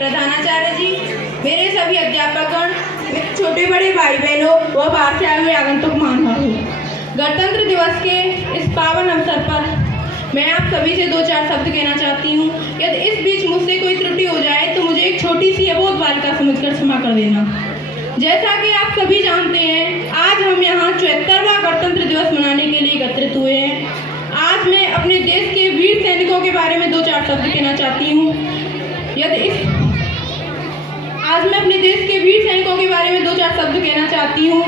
प्रधानाचार्य जी, मेरे सभी अध्यापकगण, मेरे छोटे बड़े भाई बहनों व बाहर से आए हुए आगंतुक महानुभावों, गणतंत्र दिवस के इस पावन अवसर पर मैं आप सभी से दो चार शब्द कहना चाहती हूँ। यदि इस बीच मुझसे कोई त्रुटि हो जाए तो मुझे एक छोटी सी अबोध बालिका समझकर क्षमा कर देना। जैसा कि आप सभी जानते हैं, आज हम यहाँ 74वां गणतंत्र दिवस मनाने के लिए एकत्रित हुए हैं। आज मैं अपने देश के वीर सैनिकों के बारे में दो चार शब्द कहना चाहती हूँ। आज मैं अपने देश के वीर सैनिकों के बारे में दो चार शब्द कहना चाहती हूँ,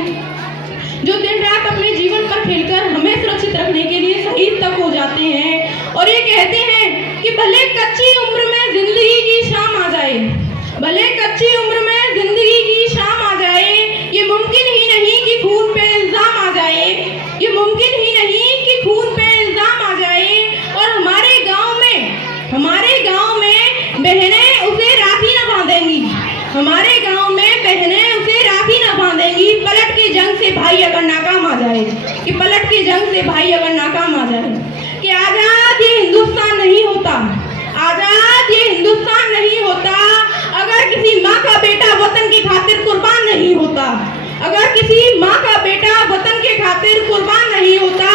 जो दिन रात अपने जीवन पर खेलकर हमें सुरक्षित रखने के लिए शहीद तक हो जाते हैं और ये कहते हैं कि भले कच्ची उम्र में जिंदगी की शाम आ जाए, भले कच्ची उम्र में जिंदगी की शाम आ जाए, ये मुमकिन ही नहीं कि खून पे इल्जाम आ जाए, ये मुमकिन ही नहीं कि खून पे इल्जाम आ जाए। और हमारे गांव में बहनें उसे राखी न बांधेंगी, हमारे गांव में बहनें उसे राखी न बांधेंगी, पलट के जंग से भाई अगर नाकाम आ जाए, कि पलट के जंग से भाई अगर नाकाम आ जाए, कि आजाद ये हिंदुस्तान नहीं होता, आजाद ये हिंदुस्तान नहीं होता अगर किसी माँ का बेटा वतन की खातिर कुर्बान नहीं होता, अगर किसी माँ का बेटा वतन के खातिर कुर्बान नहीं होता।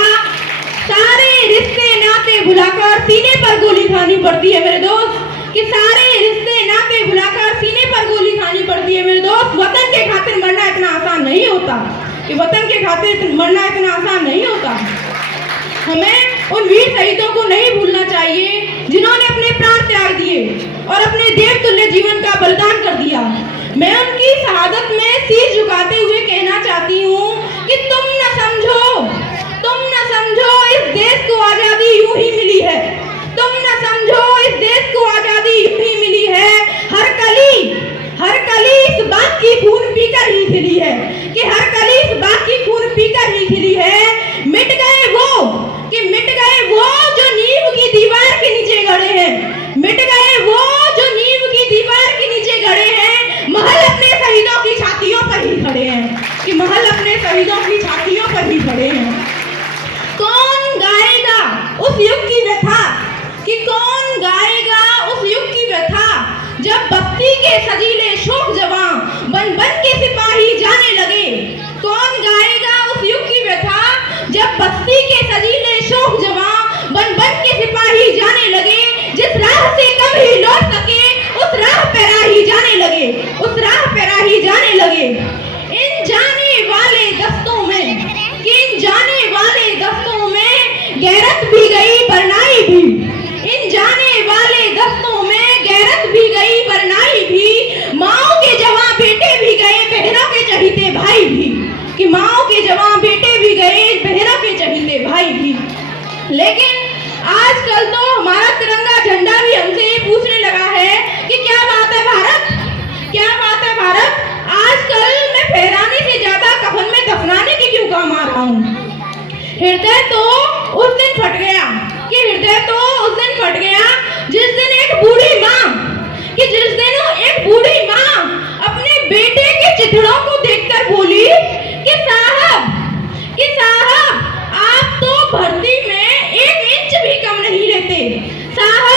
सारे रिश्ते नाते भुलाकर सीने पर गोली खानी पड़ती है मेरे दोस्त, कि सारे रिश्ते नाते भुलाकर सीने पर गोली खानी पड़ती है मेरे दोस्त। वतन के खातिर मरना इतना आसान नहीं होता, कि वतन के खातिर मरना इतना आसान नहीं होता। हमें उन वीर शहीदों को नहीं भूलना चाहिए जिन्होंने अपने प्राण त्याग दिए और अपने देवतुल्य जीवन का बलिदान कर दिया। मैं उनकी शहादत में सिर झुकाते हुए कहना चाहती हूँ कि तुम न समझो इस देश को आजादी यूं ही मिली है, तुम न समझो इस देश को आजादी यूं ही मिली है। हर कली इस बात की खून पीकर ही खिली है, कि हर कली इस बात की खून पीकर ही खिली है। मिट गए वो जो नींव की दीवार के नीचे गड़े हैं, मिट गए वो जो नींव की दीवार के नीचे गड़े हैं। महल अपने शहीदों की छातियों पर ही खड़े हैं, कि महल अपने शहीदों की छातियों पर ही खड़े हैं। कौन गाएगा उस युग की व्यथा, कि कौन गाएगा उस युग की व्यथा, जब बस्ती के सजीले शोक जवां बन बन के सिपाही जाने लगे। कौन गाएगा उस युग की व्यथा, जब बस्ती के सजीले शोक जवां बन बन के सिपाही जाने लगे। जिस राह से कम ही लौट सके उस राह पे राही जाने लगे, उस राह पे राही जाने लगे। इन जाने वाले दस्तों में, इन जाने वाले दस्तों में गैरत भी गई बरनाई भी, इन जाने वाले दस्तों में गैरत भी गई बरनाई भी। माओ के जवां बेटे भी गए, बहनों के चहीते भाई भी, कि माओ के जवां बेटे भी गए, बहनों के चहीते भाई भी। लेकिन आजकल तो हमारा तिरंगा झंडा भी हमसे ये पूछने लगा है कि क्या बात है भारत, क्या बात है भारत। आजकल मैं फहराने से ज्यादा कफन में दफनाने की क्यों काम आ रहा हूँ। हृदय तो उस दिन फट गया, कि हृदय तो उस दिन फट गया जिस दिन एक बूढ़ी माँ, कि जिस दिन एक बूढ़ी माँ अपने बेटे के चिथड़ों को देखकर बोली कि साहब आप तो भर्ती में 1 इंच भी कम नहीं लेते, साहब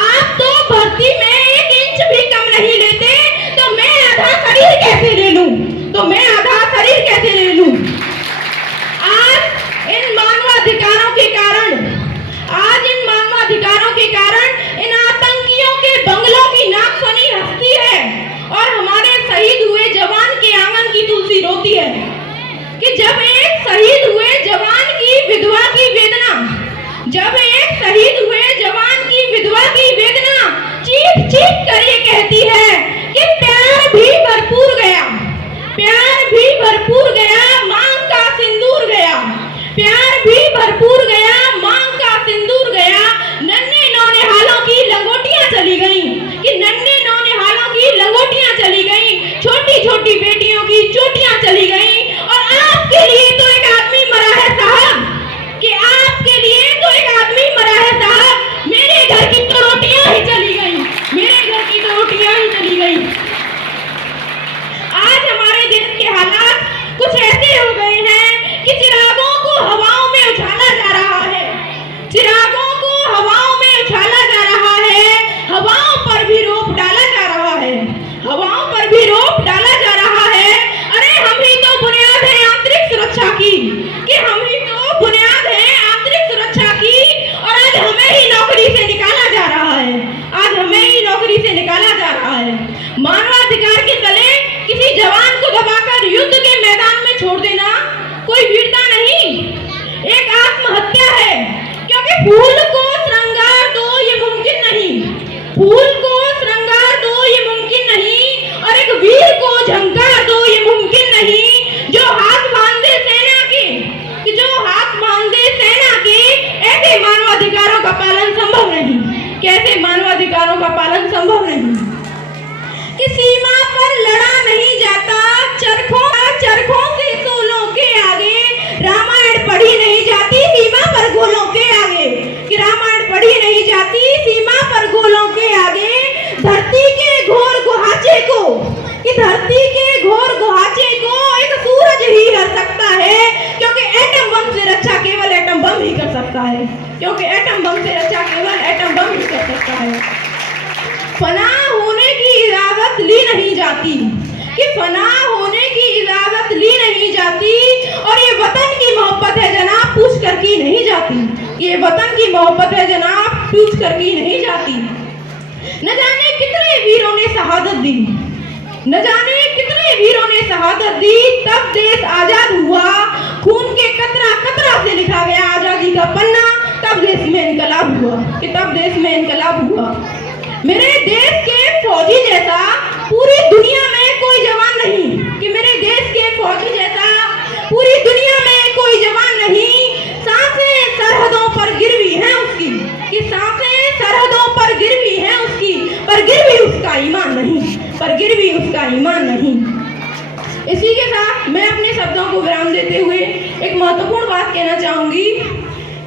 आप तो भर्ती में 1 इंच भी कम नहीं लेते, तो मैं आधा शरीर कैसे ले लूं, तो मैं आधा शरीर कैसे ले लूं। आज इन मानवाधिकारों के कारण इन आतंकियों के बंगलों की नाकफनी हंसती है और हमारे शहीद हुए जवान के आंगन की तुलसी रोती है। कि जब एक शहीद हुए जवान की विधवा की वेदना, जब एक शहीद हुए जवान की विधवा की वेदना चीख चीख कर ये कहती है कि प्यार भी भरपूर गया, प्यार भी भरपूर गया, मांग का सिंदूर गया, प्यार भी भरपूर गया, मांग का सिंदूर गया। नन्हे नौनिहालों की लंगोटियां चली गई, कि नन्हे नौनिहालों की लंगोटियां चली गई, छोटी छोटी बेटियों की चोटियां चली गई। और आपके लिए तो एक आदमी मरा है साहब, कि आपके लिए तो एक आदमी मरा है साहब। मेरे घर की तो रोटियां ही चली गई, मेरे घर की तो रोटियां ही चली गई। आज हमारे देश के हालात कुछ नौकरी से निकाला जा रहा है। मानवाधिकार के तले किसी जवान को दबाकर युद्ध के मैदान में छोड़ देना कोई वीरता नहीं, एक आत्महत्या है। क्योंकि फूल को श्रृंगार दो ये मुमकिन नहीं, फूल को श्रृंगार दो ये मुमकिन नहीं, और एक वीर को झंकार दो ये मुमकिन नहीं। जो हाथ बांधे सेना के, कि जो हाथ बांधे सेना के, ऐसे मानवाधिकारों का पालन संभव नहीं, कैसे मानवाधिकारों का पालन संभव नहीं। कि सीमा पर लड़ा नहीं जाता चरखों से सोलों के आगे, रामायण पढ़ी नहीं जाती सीमा पर गोलों के आगे, कि रामायण पढ़ी नहीं जाती सीमा पर गोलों के आगे। धरती के घोर गुहाचे को, कि धरती के घोर गुहाचे को एक सूरज ही हर सकता है, क्योंकि एटम बम से रक्षा केवल एटम बम ही कर सकता है, क्योंकि एटम बम से रक्षा केवल एटम बम ही कर सकता है। फना होने की इजाजत ली नहीं जाती, कि फना होने की इजाजत ली नहीं जाती, और ये वतन की मोहब्बत है जनाब पूछ कर की नहीं जाती, ये वतन की मोहब्बत है जनाब पूछ कर की नहीं जाती। न जाने कितने वीरों ने शहादत दी, न जाने कितने वीरों ने शहादत दी, तब देश आजाद हुआ। खून के कतरा कतरा से लिखा गया आजादी का पन्ना, तब देश में इनकलाब हुआ, कि तब देश में इनकलाब हुआ। मेरे देश के फौजी जैसा पूरी दुनिया में कोई जवान नहीं, कि मेरे देश के फौजी जैसा पूरी दुनिया में कोई जवान नहीं। सांसें सरहदों पर गिरवी हैं उसकी, कि सांसें सरहदों पर गिरवी हैं उसकी, पर गिरवी उसका ईमान नहीं, पर गिरवी उसका ईमान नहीं। इसी के साथ मैं अपने शब्दों को विराम देते हुए एक महत्वपूर्ण बात कहना चाहूंगी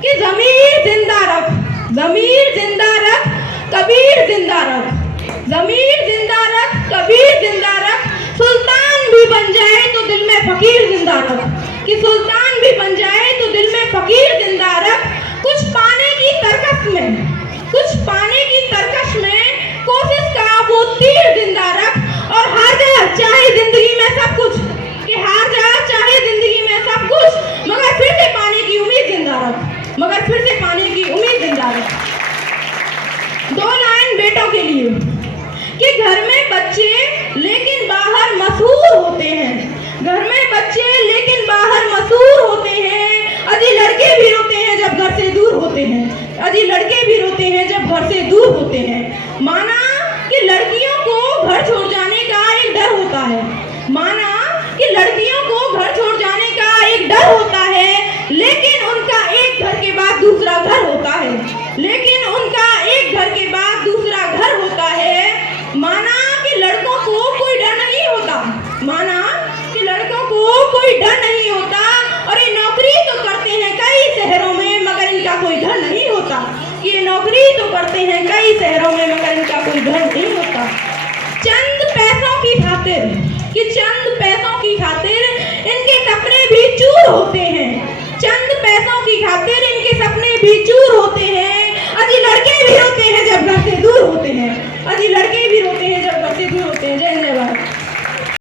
कि ज़मीर जिंदा रख, ज़मीर जिंदा रख, कबीर जिंदा रख, ज़मीर जिंदा रख, कबीर जिंदा रख। सुल्तान भी बन जाए तो दिल में फकीर जिंदा रख, कि सुल्तान भी बन जाए तो दिल में फकीर जिंदा रख। कुछ पाने की तरकश में, कुछ पाने की तरकश में कोशिश का वो तीर जिंदा रख, और हार जा चाहे जिंदगी में सब कुछ, कि हार जा चाहे जिंदगी में सब कुछ, मगर फिर से पाने की उम्मीद जिंदा रख, मगर फिर से पाने की उम्मीद जिंदा रख। 2 लाइन बेटों के लिए, कि घर में बच्चे लेकिन बाहर मशहूर होते हैं, घर में बच्चे लेकिन बाहर मशहूर होते हैं। अजी लड़के भी रोते हैं जब घर से दूर होते हैं, अजी लड़के भी रोते हैं जब घर से दूर होते हैं। माना कि लड़कियों को घर छोड़ जाने का एक डर होता है, माना कि लड़कियों को घर छोड़ जाने का एक डर होता है, लेकिन उनका एक घर के बाद दूसरा घर होता है, लेकिन उनका एक घर के बाद दूसरा घर होता है। माना कि लड़कों को कोई डर नहीं होता, माना कि लड़कों को कोई डर नहीं होता, और ये नौकरी तो करते हैं कई शहरों में मगर इनका कोई घर नहीं होता, ये नौकरी तो करते हैं कई शहरों में मगर इनका कोई घर नहीं होता। चंद पैसों की खातिर, कि चंद पैसों की खातिर इनके सपने भी चूर होते हैं, चंद पैसों की खातिर इनके सपने भी चूर होते हैं। अजी लड़के भी रोते हैं जब घर से दूर होते हैं, अजी लड़के भी रोते हैं जब घर से दूर होते हैं। जय जय भारत।